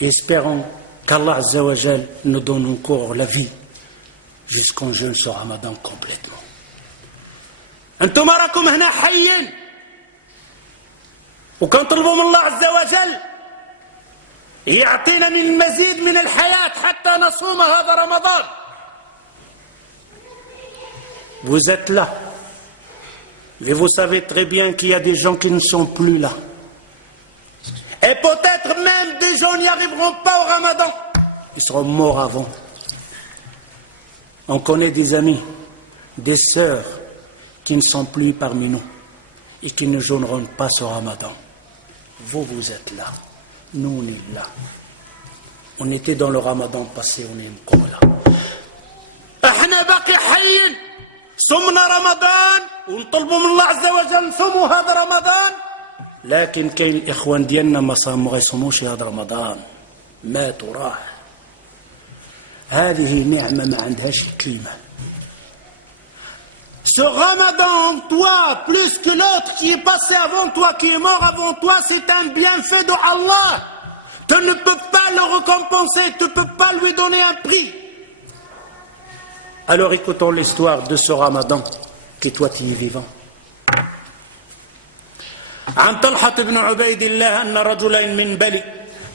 Espérons qu'Allah Azza wa Jal nous donne encore la vie jusqu'en jeûne ce Ramadan complètement. أنتم راكم هنا حيين وكنطلبوا من الله عز وجل يعطينا من المزيد من الحياة حتى نصوم هذا رمضان. Vous êtes là, mais vous savez très bien qu'il y a des gens qui ne sont plus là. Et peut-être même des gens n'y arriveront pas au Ramadan. Ils seront morts avant. On connaît des amis, des sœurs qui ne sont plus parmi nous et qui ne jeûneront pas ce Ramadan. Vous êtes là. Nous, on est là. On était dans le Ramadan passé, on est encore là. احنا باقي حيين صمنا رمضان ونطلبوا من الله عز وجل نصوموا هذا رمضان لكن كاين الإخوان ديالنا ما يصوموش هذا رمضان ماتوا راح. هذه نعمة ما عندهاش الكلمة. Ce Ramadan, toi, plus que l'autre qui est passé avant toi, qui est mort avant toi, c'est un bienfait de Allah. Tu ne peux pas le récompenser, tu ne peux pas lui donner un prix. Alors écoutons l'histoire de ce Ramadan, que toi tu es vivant. عن طلحة بن عبيد الله أن رجلين من بني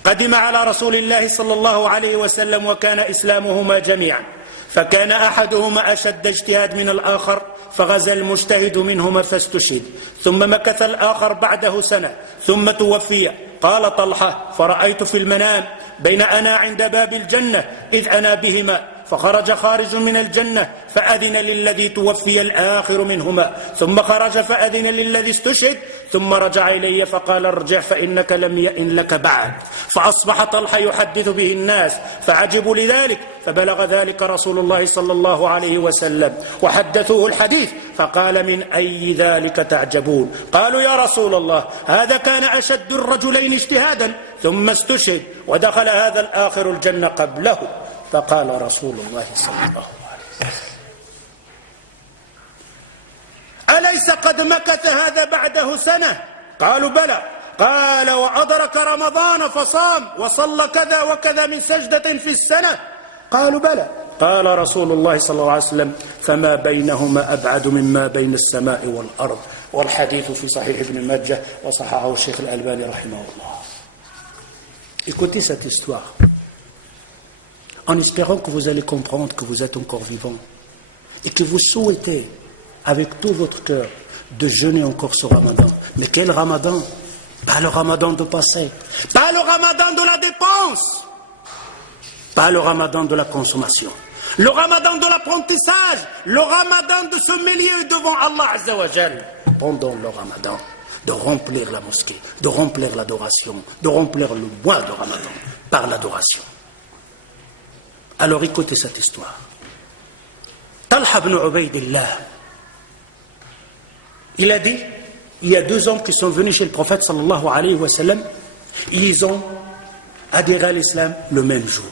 قدم على رسول الله صلى الله عليه وسلم وكان إسلامهما جميعا فكان أحدهما أشد اجتهاد من الآخر فغزا المجتهد منهما فاستشهد ثم مكث الآخر بعده سنة ثم توفي. قال طلحة فرأيت في المنام بين أنا عند باب الجنة إذ أنا بهما فخرج خارج من الجنة فأذن للذي توفي الآخر منهما ثم خرج فأذن للذي استشهد ثم رجع إلي فقال ارجع فإنك لم يئن لك بعد. فأصبح طلحة يحدث به الناس فعجبوا لذلك فبلغ ذلك رسول الله صلى الله عليه وسلم وحدثوه الحديث فقال من أي ذلك تعجبون؟ قالوا يا رسول الله هذا كان أشد الرجلين اجتهادا ثم استشهد ودخل هذا الآخر الجنة قبله. فقال رسول الله صلى الله عليه وسلم أليس قد مكث هذا بعده سنة؟ قالوا بلى. قال وأدرك رمضان فصام وصلى كذا وكذا من سجدة في السنة؟ قالوا بلى. قال رسول الله صلى الله عليه وسلم فما بينهما أبعد مما بين السماء والأرض. والحديث في صحيح ابن ماجه وصححه الشيخ الألباني رحمه الله. Écoutez cette histoire en espérant que vous allez comprendre que vous êtes encore vivant et que vous souhaitez avec tout votre cœur de jeûner encore ce Ramadan. Mais quel Ramadan? Pas le Ramadan de passé, pas le Ramadan de la dépense, pas le Ramadan de la consommation, le Ramadan de l'apprentissage, le Ramadan de se mêler devant Allah Azza wa Jal. Pendant le Ramadan, de remplir la mosquée, de remplir l'adoration, de remplir le mois de Ramadan par l'adoration. Alors écoutez cette histoire. Talha ibn Ubaydillah, il a dit, il y a 2 hommes qui sont venus chez le prophète sallallahu alayhi wa sallam, ils ont adhéré à l'islam le même jour.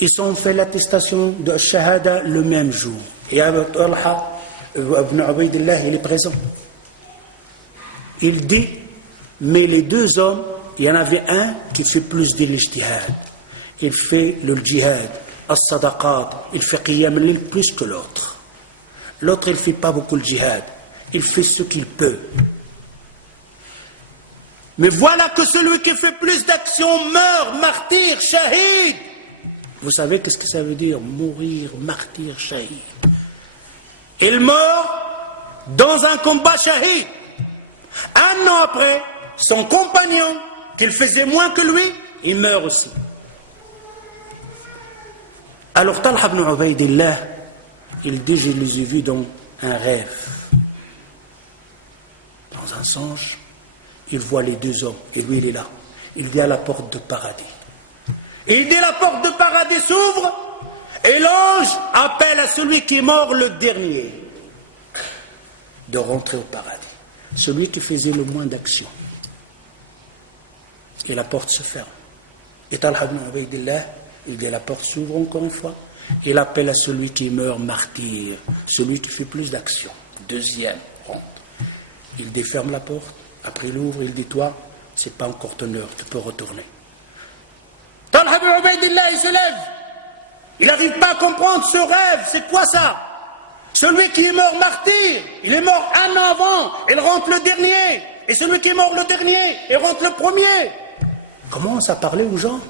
Ils ont fait l'attestation de shahada le même jour. Et Talha ibn Ubaydillah, il est présent. Il dit, mais les 2 hommes, il y en avait un qui fait plus de l'ijtihad. Il fait le djihad, as-sadaqat, il fait qiyam al-layl plus que l'autre. L'autre, il ne fait pas beaucoup le djihad. Il fait ce qu'il peut. Mais voilà que celui qui fait plus d'actions meurt, martyr, shahid. Vous savez qu'est-ce que ça veut dire, mourir, martyr, shahid? Il meurt dans un combat shahid. Un an après, son compagnon, qu'il faisait moins que lui, il meurt aussi. Alors Talha ibn Ubaydillah, il dit, je les ai vus dans un rêve. Dans un songe, il voit les 2 hommes, et lui il est là. Il dit à la porte de paradis. Il dit la porte de paradis s'ouvre, et l'ange appelle à celui qui est mort le dernier de rentrer au paradis. Celui qui faisait le moins d'action. Et la porte se ferme. Et Talha ibn Ubaydillah, il dit la porte s'ouvre encore une fois. Il appelle à celui qui meurt martyr, celui qui fait plus d'action. Deuxième, rentre. Il déferme la porte, après il ouvre, il dit toi, c'est pas encore ton heure, tu peux retourner. Talha ibn Ubaydillah, il se lève. Il n'arrive pas à comprendre ce rêve, c'est quoi ça? Celui qui est mort martyr, il est mort un an avant, il rentre le dernier. Et celui qui est mort le dernier, il rentre le premier. Comment ça parlait aux gens?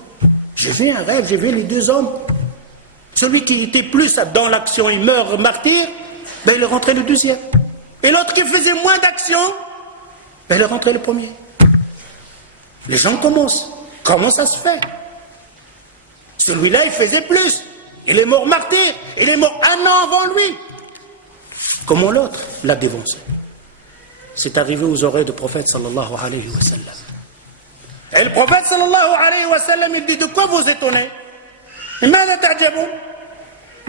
J'ai vu un rêve, j'ai vu les 2 hommes. Celui qui était plus dans l'action, il meurt martyr, ben il est rentré le deuxième. Et l'autre qui faisait moins d'action, ben il est rentré le premier. Les gens commencent. Comment ça se fait? Celui-là, il faisait plus. Il est mort martyr. Il est mort un an avant lui. Comment l'autre l'a dévancé? C'est arrivé aux oreilles du prophète sallallahu alayhi wa sallam. Et le prophète sallallahu alayhi wa sallam, il dit, de quoi vous étonnez? Il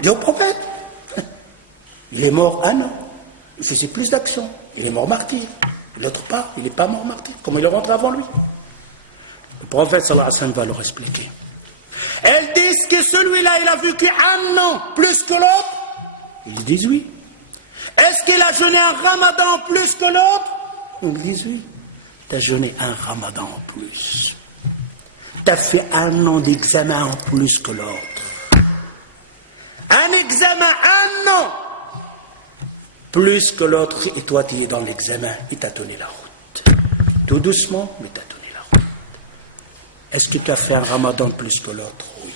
dit au prophète, il est mort un an. Il faisait plus d'action. Il est mort martyr. L'autre pas, il n'est pas mort martyr. Comment il est rentré avant lui? Le prophète sallallahu alayhi wa sallam va leur expliquer. Elles disent que celui-là, il a vécu 1 an plus que l'autre. Ils disent oui. Est-ce qu'il a jeûné un ramadan plus que l'autre? Ils disent oui. Tu as jeûné un ramadan en plus. Tu as fait 1 an d'examen en plus que l'autre. Un examen, 1 an plus que l'autre, et toi tu es dans l'examen, il t'a donné la route. Tout doucement, mais t'as donné la route. Est-ce que tu as fait un ramadan plus que l'autre? Oui.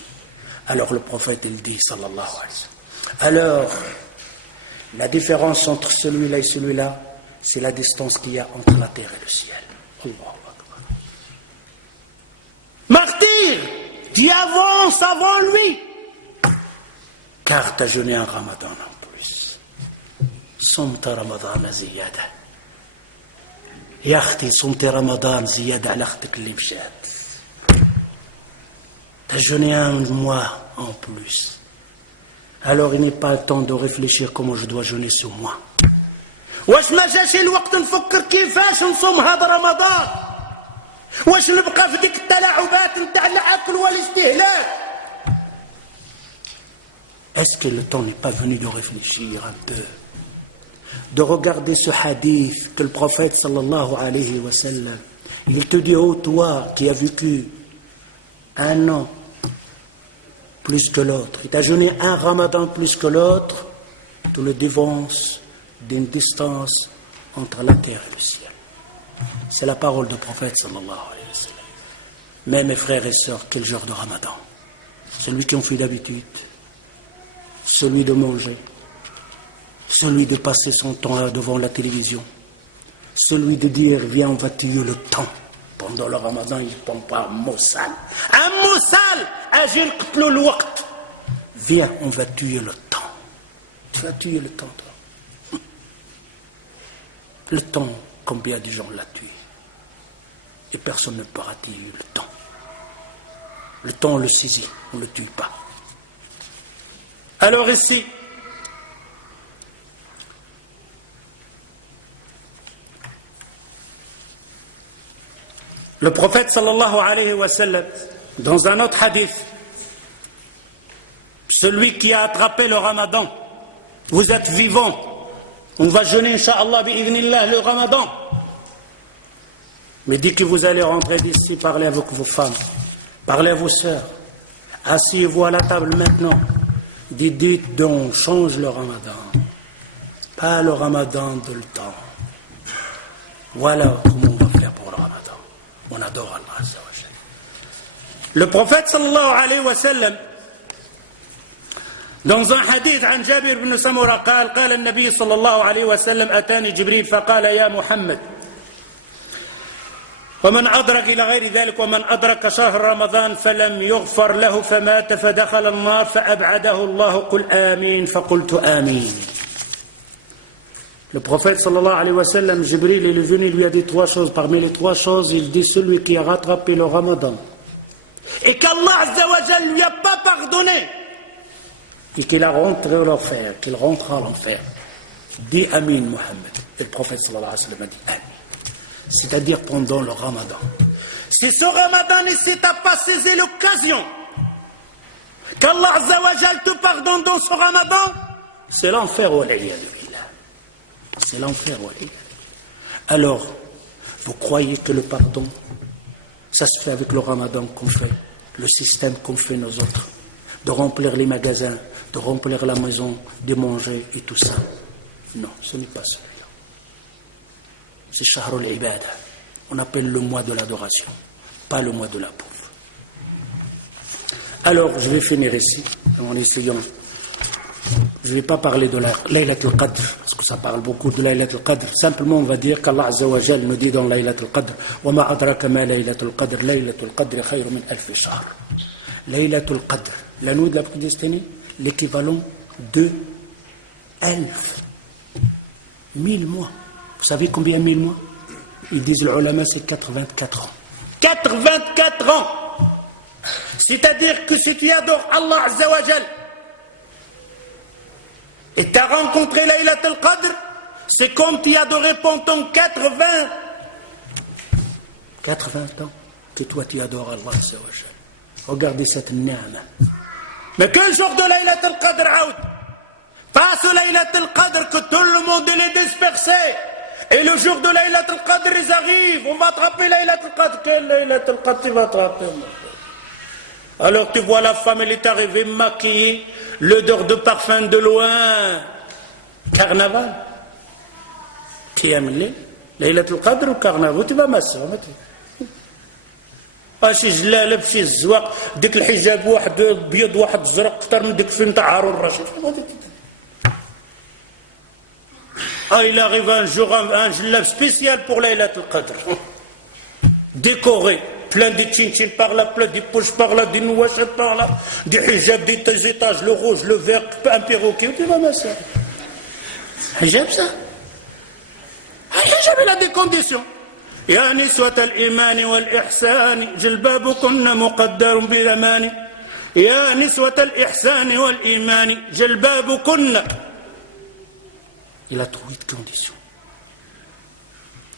Alors le prophète, il dit, sallallahu alayhi wa sallam. Alors, la différence entre celui-là et celui-là, c'est la distance qu'il y a entre la terre et le ciel. Allahu Akbar. Martyr, tu avances avant lui, car tu as jeûné un ramadan en plus. صمت رمضان زيادة يا أختي صمت رمضان زيادة على أختك اللي مشات. T'as jeûné 1 mois en plus. Alors il n'est pas le temps de réfléchir comment je dois jeûner ce mois. واش ما جاش الوقت نفكر كيفاش نصوم هذا رمضان؟ واش نبقى في ديك التلاعبات نتاع الأكل والاستهلاك؟ Est-ce que le temps n'est pas venu de réfléchir un peu, de regarder ce hadith que le prophète sallallahu alayhi wa sallam, il te dit, oh toi qui as vécu 1 an plus que l'autre, il t'a jeûné un ramadan plus que l'autre, tu le dévances d'une distance entre la terre et le ciel. C'est la parole du prophète sallallahu alayhi wa sallam. Mais mes frères et sœurs, quel genre de ramadan? Celui qui en fait d'habitude, celui de manger, celui de passer son temps devant la télévision, celui de dire viens on va tuer le temps. Pendant le ramadan il ne prend pas un mot sale. Un mot sale, agir qtlu al-waqt. Viens on va tuer le temps. Tu vas tuer le temps toi. Le temps, combien de gens l'a tué? Et personne ne pourra tuer le temps. Le temps on le saisit, on ne le tue pas. Alors ici, le prophète sallallahu alayhi wa sallam, dans un autre hadith, celui qui a attrapé le ramadan, vous êtes vivant, on va jeûner incha'Allah bi'idhnillah le ramadan, mais dès que vous allez rentrer d'ici, parlez avec vos femmes, parlez à vos sœurs, asseyez-vous à la table maintenant, dites donc, change le ramadan, pas le ramadan de le temps. Voilà comment on va faire pour le ramadan. On adore Allah Azza wa Jalla. Le prophète sallallahu alayhi wa sallam, dans un hadith عن جابر بن سمرة قال النبي صلى الله عليه وسلم أتاني جبريل فقال يا محمد ومن أدرك إلى غير ذلك ومن أدرك شهر رمضان فلم يغفر له فمات فدخل النار فأبعده الله قل آمين فقلت آمين. Le prophète sallallahu alayhi wa sallam, Jibril, il est venu, il lui a dit 3 choses. Parmi les 3 choses, il dit celui qui a rattrapé le ramadan et qu'Allah Azza wa Jalla lui a pas pardonné et qu'il a rentré à l'enfer, qu'il rentrera à l'enfer. Dis Amin Muhammad. Et le prophète sallallahu alayhi wa sallam a dit Amin. C'est-à-dire pendant le ramadan. Si ce ramadan ne t'a pas saisi l'occasion qu'Allah Azza wa Jalla te pardonne dans ce ramadan, c'est l'enfer ou l'aïa. C'est l'enfer, oui. Alors, vous croyez que le pardon, ça se fait avec le ramadan qu'on fait, le système qu'on fait nous autres, de remplir les magasins, de remplir la maison, de manger et tout ça? Non, ce n'est pas celui-là. C'est Shahrul Ibada. On appelle le mois de l'adoration, pas le mois de la pauvre. Alors, je vais finir ici, en essayant. Je ne vais pas parler de la Laylatul Qadr, parce que ça parle beaucoup de Laylatul Qadr. Simplement, on va dire qu'Allah Azza wa Jal nous dit dans Laylatul Qadr وَمَا أَدْرَكَ مَا لَيْلَةُ الْقَدْرِ لَيْلَةُ الْقَدْرِ خَيْرٌ مِنْ أَلْفِ شَهْرٍ. Laylatul Qadr, la nuit de la prédestinée, l'équivalent de 1000 mois. Vous savez combien 1000 mois? Ils disent, les ulama, c'est 84 ans. 84 ans! C'est-à-dire que si tu adores Allah Azza wa Jal, et tu as rencontré Laylatul Qadr, C'est comme tu as adoré pendant 80 ans que toi tu adores Allah Azza wa Jal. Regardez cette ni'ma. Mais quel jour de Laylat al-Qadr, Aoud? Pas ce Laylat al-Qadr que tout le monde est dispersé. Et le jour de Laylat al-Qadr, ils arrivent. On va attraper Laylat al-Qadr. Quel Laylat al-Qadr tu vas attraper? Alors tu vois la femme, elle est arrivée maquillée, l'odeur de parfum de loin. Carnaval. Qiyam al-Layl. Laylat al-Qadr ou carnaval? Tu vas masser. شي جلاله بشي الزواق ديك الحجاب واحد بيض واحد الزرق اكثر من ديك الفيلم تاع هارون الرشيد. Il arrive un jour un jellab spécial pour Laylat al-Qadr, décoré, plein de tchin-tchin par là, plein de poches par là, des nouachettes par là, des hijabs, des étages, le rouge, le vert, un perroquet. Tu vas masser. Hijab ça? Un hijab il a des conditions. يا نسوة الإيمان والإحسان جلبابكن مقدر بالأمان يا نسوة الإحسان والإيمان جلبابكن. Il a 8 conditions.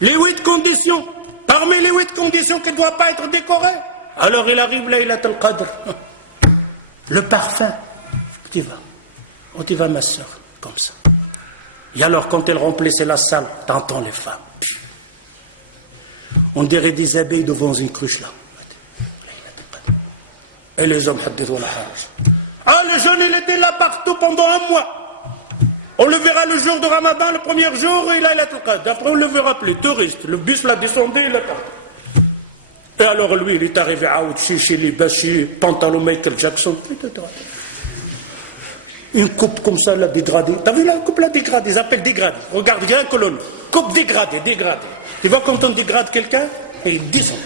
Les 8 conditions. Parmi les 8 conditions qui ne doivent pas être décorées. Alors il arrive Laylat al-Qadr. Le parfum. Tu vas. Oh, tu vas ma soeur. Comme ça. Et alors quand elle remplissait la salle, t'entends les femmes. On dirait des abeilles devant une cruche là. Et les hommes, le jeûne il était là partout pendant un mois. On le verra le jour de Ramadan, le premier jour, il a Laylat al-Qadr. Après on ne le verra plus, touriste. Le bus l'a descendu, il est parti. Et alors lui, il est arrivé à Ouchichi, les Bachi, pantalon Michael Jackson. Une coupe comme ça, là, dégradée. T'as vu la coupe là, dégradée? Ils appellent dégradée. Regarde, il y a un colonne. Coupe dégradée, dégradée. Tu vois quand on dégrade quelqu'un, il descend.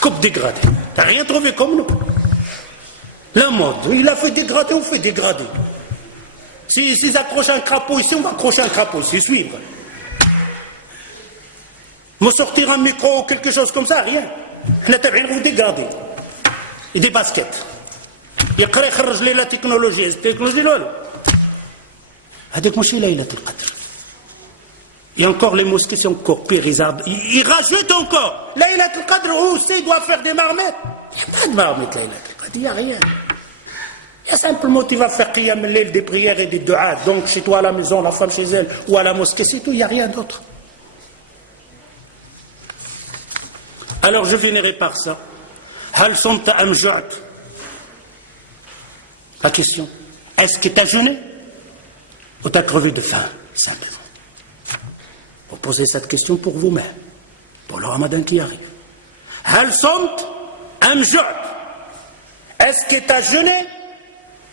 Coupe dégradée. T'as rien trouvé comme nous. La mode, il a fait dégrader, on fait dégrader. S'ils accrochent un crapaud ici, on va accrocher un crapaud ici, suivre. Me sortir un micro ou quelque chose comme ça, rien. On a dégradé. Et des baskets. Il يخرج لي la technologie. التكنولوجيا لا هذاك ماشي ليلة القدر. Et encore les mosquées sont encore pires, ils rajoutent encore. Laylat al-Qadr aussi, il doit faire des marmites. Il n'y a pas de marmite, Laylat al-Qadr, il n'y a rien. Il y a simplement, tu vas faire qiyam al-layl, des prières et des du'as. Donc chez toi à la maison, la femme chez elle, ou à la mosquée, c'est tout, il n'y a rien d'autre. Alors je finirai par ça. Hal sumta am ju'at? La question, est-ce que tu as jeûné ou tu as crevé de faim? Simplement. Vous posez cette question pour vous-même, pour le Ramadan qui arrive. Hal somt am ju'at? Est-ce que tu as jeûné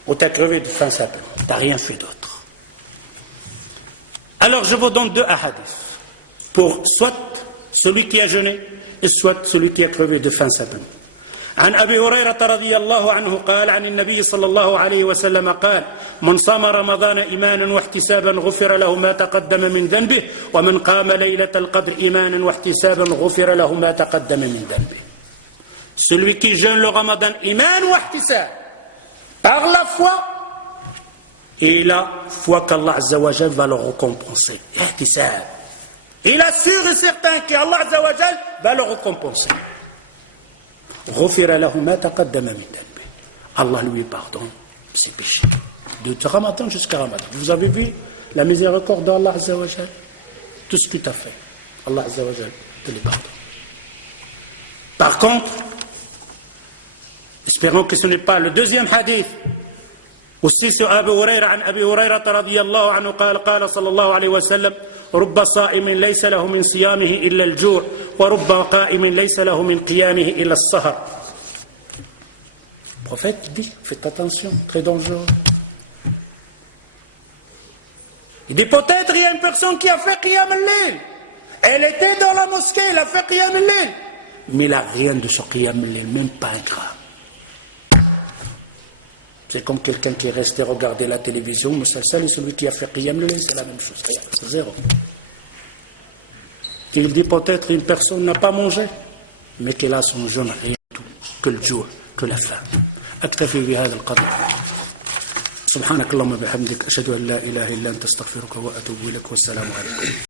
ou tu as crevé de faim simplement? Tu n'as rien fait d'autre. Alors je vous donne 2 hadiths pour soit celui qui a jeûné et soit celui qui a crevé de faim simplement. عن أبي هريرة رضي الله عنه قال عن النبي صلى الله عليه وسلم قال من صام رمضان إيمانا واحتسابا غفر له ما تقدم من ذنبه ومن قام ليلة القدر إيمانا واحتسابا غفر له ما تقدم من ذنبه. Celui qui jeûne le Ramadan iman ou ihtisab, par la foi, et la foi qu'Allah Azza wa Jal va le récompenser. Ihtisab. Il assure et certain qu'Allah Azza wa Jal va le récompenser. غفر له ما تقدم من ذنبه. Allah lui pardonne ses péchés. De Ramadan jusqu'à Ramadan. Vous avez vu la miséricorde d'Allah Azza wa Jal? Tout ce que tu as fait, Allah Azza wa Jal te le pardonne. Par contre, espérons que ce n'est pas le deuxième hadith. Aussi sur Abu Hurayra, عن أبي هريرة رضي الله عنه قال قال صلى الله عليه وسلم رب صائم ليس له من صيامه إلا الجوع ورب قائم ليس له من قيامه إلا السهر. Le prophète dit, faites attention, très dangereux. Il dit peut-être il y a une personne qui a fait qiyam al-layl. Elle était dans la mosquée, elle a fait qiyam al-layl. Mais il n'a rien de ce qiyam al-layl, même pas un gramme. C'est comme quelqu'un qui est resté regarder la télévision, Moussal et celui qui a fait qiyam al-layl, c'est la même chose. C'est zéro. Il dit peut-être une personne n'a pas mangé, mais qu'elle a son jeûne rien du tout, que le jour, que la faim. أكتفي بهذا القدر. سبحانك اللهم وبحمدك أشهد أن لا إله إلا أنت أستغفرك وأتوب إليك والسلام عليكم